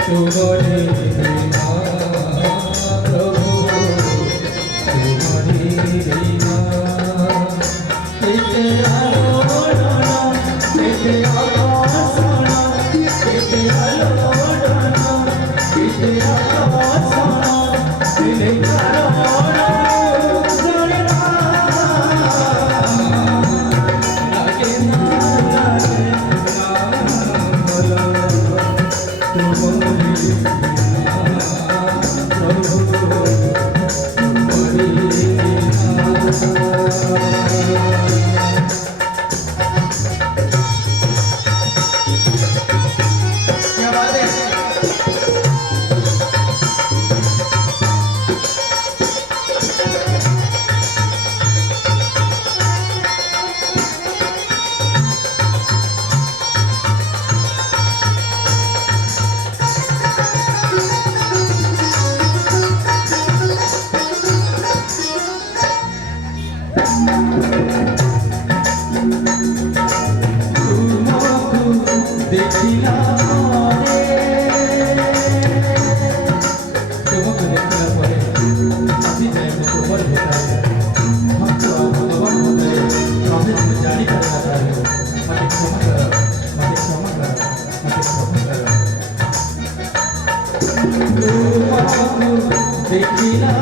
तुम्हारी लीला प्रभु तुम्हारी लीला तेरे आलोड़ना तेरे आकाशना तेरे आलोड़ना तेरे आकाशना तेरे आलोड़ना देखिला तुमको देखिला परे अभी जाए तो तुम्हारे होता है हम तो भगवान होते हैं हमें तो जानी करना चाहिए हमें क्षमा करो हमें क्षमा करो हमें क्षमा करो तुमको देखिला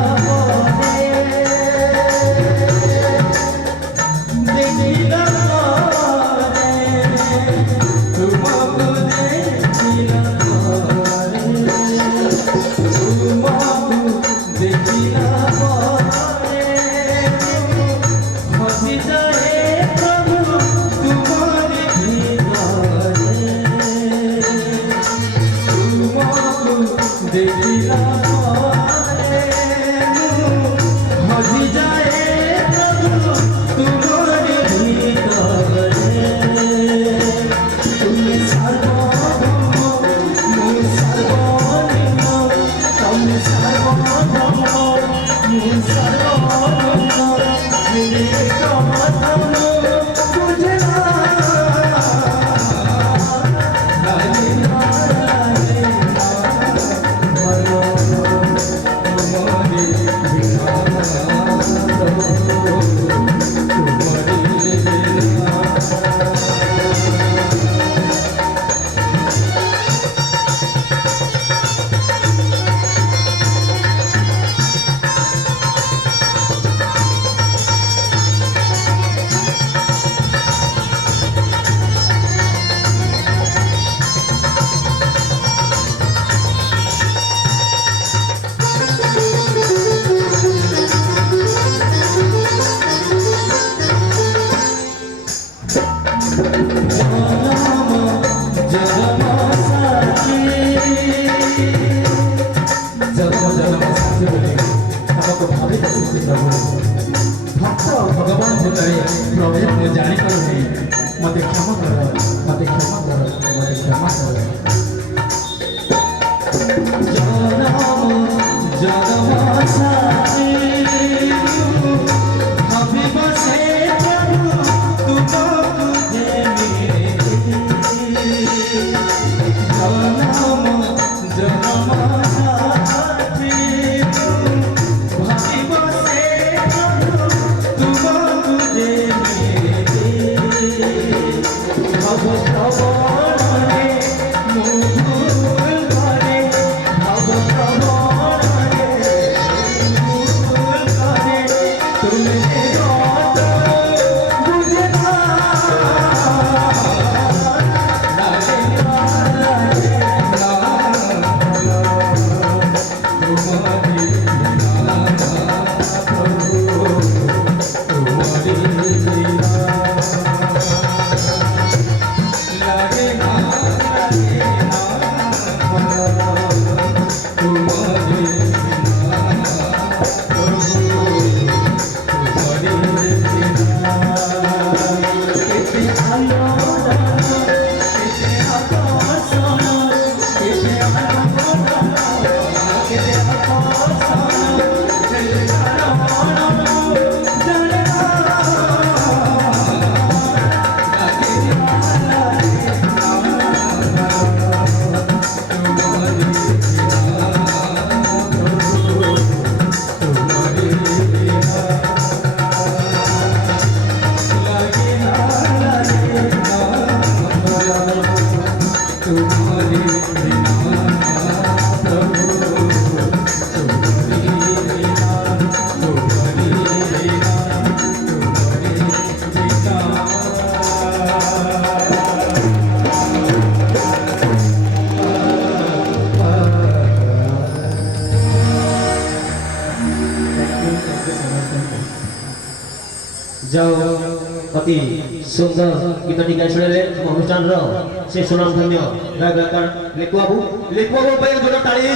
भगवान होता है प्रभु मुझे जाने को नहीं मत क्षमा करो मत क्षमा करो मत क्षमा करो जगमा साथी अभी बसे प्रभु तुम तुझे जगमा साथी अभी बसे Lage तुम्हारे बिना प्रभु तुम्हारे बिना तुम्हारे बिना जाओ अति सुंदर गीत टी शुणे अनुष्ठान से सुनाम धन्य गायक लेकुआबू पे जोड़ा ताली।